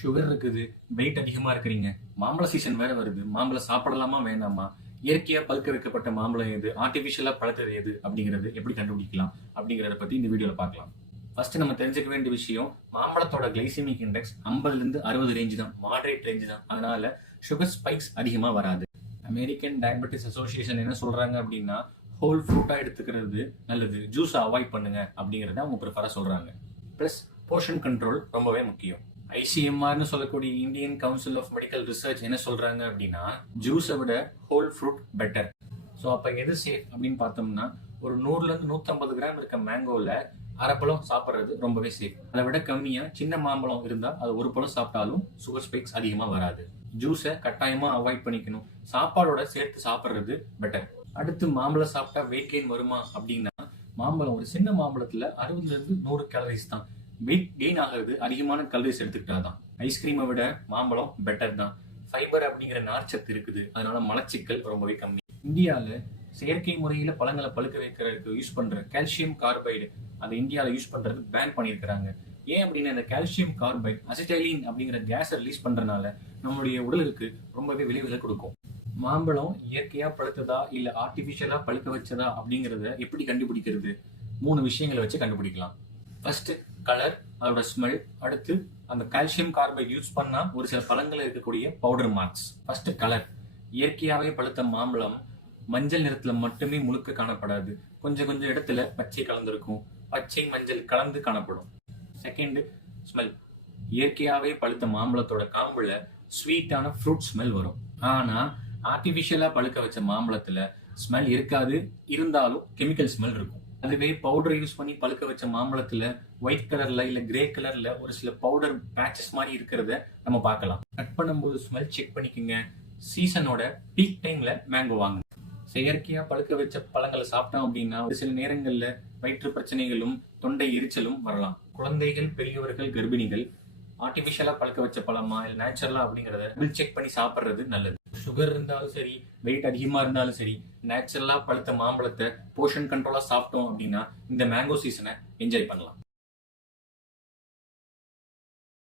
Sugar இருக்குது, wait அதிகமா இருக்கிறீங்க, மாம்பழ சீசன் வேற வருது, மாம்பழம் சாப்பிடலாமா வேணாமா, இயற்கையா பழுக்க வைக்கப்பட்ட மாம்பழம் எது, ஆர்டிபிஷியலா பழுத்தது எது அப்படிங்கறது எப்படி கண்டுபிடிக்கலாம் அப்படிங்கறத பத்தி இந்த வீடியோல பார்க்கலாம். ஃபர்ஸ்ட் நம்ம தெரிஞ்சுக்க வேண்டிய விஷயம், மாம்பழத்தோட கிளைசிமிக் இண்டெக்ஸ் 50ல இருந்து 60 ரேஞ்ச் தான், மாடரேட் ரேஞ்ச் தான். அதனால சுகர் ஸ்பைக்ஸ் அதிகமா வராது. அமெரிக்கன் டயபெட்டிஸ் அசோசியேஷன் என்ன சொல்றாங்க அப்படின்னா, ஹோல் ஃப்ரூட்டா எடுத்துக்கிறது நல்லது, ஜூஸ் அவாய்ட் பண்ணுங்க அப்படிங்கறத அவங்க ப்ரிஃபரா சொல்றாங்க. பிளஸ் போர்ஷன் கண்ட்ரோல் ரொம்பவே முக்கியம். ஐசிஎம்ஆர்னு சொல்லக்கூடிய Indian Council of Medical Research என்ன சொல்றாங்க அப்படின்னா, ஜூஸை விட ஹோல் ஃப்ரூட் பெட்டர். ஸோ அப்போ எது சேஃப் அப்படின்னு பார்த்தோம்னா, ஒரு 100ல இருந்து 150 கிராம் இருக்க மேங்கோவில் அரைப்பழம் சாப்பிட்றது ரொம்பவே சேஃப். அதை விட கம்மியா சின்ன மாம்பழம் இருந்தால் அது ஒரு பழம் சாப்பிட்டாலும் சுகர் ஸ்பைக்ஸ் அதிகமாக வராது. ஜூஸை கட்டாயமா அவாய்ட் பண்ணிக்கணும், சாப்பாடோட சேர்த்து சாப்பிட்றது பெட்டர். அடுத்து மாம்பழம் சாப்பிட்டா வெயிட் கெயின் வருமா அப்படின்னா, மாம்பழம் ஒரு சின்ன மாம்பழத்துல 60ல இருந்து 100 கேலரிஸ் தான். வெயிட் கெயின் ஆகிறது அதிகமான கலரிஸ் எடுத்துக்கிட்டாதான். ஐஸ்கிரீமை விட மாம்பழம் பெட்டர் தான். ஃபைபர் அப்படிங்கிற நார்ச்சத்து இருக்குது, அதனால மலச்சிக்கல் ரொம்பவே கம்மி. இந்தியாவில் செயற்கை முறையில பழங்களை பழுக்க வைக்கிறதுக்கு யூஸ் பண்ற கால்சியம் கார்பைடு அதை இந்தியாவில் யூஸ் பண்றது பேன் பண்ணியிருக்கிறாங்க. ஏன் அப்படின்னா, இந்த கால்சியம் கார்பைடு அசிட்டைலின் அப்படிங்கிற கேஸை ரிலீஸ் பண்றதுனால நம்மளுடைய உடலுக்கு ரொம்பவே விளைவுகளை கொடுக்கும். மாம்பழம் இயற்கையா பழுத்ததா இல்ல ஆர்டிபிஷியலா பழுக்க வச்சதா அப்படிங்கறத எப்படி கண்டுபிடிக்கிறது? 3 விஷயங்களை வச்சு கண்டுபிடிக்கலாம். ஃபர்ஸ்ட் கலர், அதோட ஸ்மெல். அடுத்து அந்த கால்சியம் கார்பைட் யூஸ் பண்ணா ஒரு சில பழங்கள் இருக்கக்கூடிய பவுடர் மார்க்ஸ். First colour. இயற்கையாவே பழுத்த மாம்பழம் மஞ்சள் நிறத்துல மட்டுமே முழுக்க காணப்படாது, கொஞ்சம் கொஞ்சம் இடத்துல பச்சை கலந்திருக்கும், பச்சை மஞ்சள் கலந்து காணப்படும். Second smell. இயற்கையாவே பழுத்த மாம்பழத்தோட காம்புல ஸ்வீட்டான ஃப்ரூட் ஸ்மெல் வரும். ஆனா ஆர்டிபிஷியலா பழுக்க வச்ச மாம்பழத்துல ஸ்மெல் இருக்காது, இருந்தாலும் கெமிக்கல் ஸ்மெல் இருக்கும். அதுவே பவுடர் யூஸ் பண்ணி பழுக்க வச்ச மாம்பழத்துல ஒயிட் கலர்ல இல்ல கிரே கலர்ல ஒரு சில பவுடர் பேச்சஸ் மாதிரி இருக்கிறத நம்ம பார்க்கலாம். கட் பண்ணும்போது ஸ்மெல் செக் பண்ணிக்கோங்க. சீசனோட பீக் டைம்ல மேங்கோ வாங்க. செயற்கையா பழுக்க வச்ச பழங்களை சாப்பிட்டோம் அப்படின்னா ஒரு சில நேரங்கள்ல வயிற்று பிரச்சனைகளும் தொண்டை எரிச்சலும் வரலாம். குழந்தைகள், பெரியவர்கள், கர்ப்பிணிகள் ஆர்டிபிஷியலா பழுக்க வச்ச பழமா இல்ல நேச்சுரலா அப்படிங்கறத செக் பண்ணி சாப்பிடுறது நல்லது. சுகர் இருந்தாலும் சரி, வெயிட் அதிகமா இருந்தாலும் சரி, நேச்சுரலா பழுத்த மாம்பழத்தை போர்ஷன் கண்ட்ரோலா சாப்பிட்டோம் அப்படின்னா இந்த மேங்கோ சீசனை என்ஜாய் பண்ணலாம்.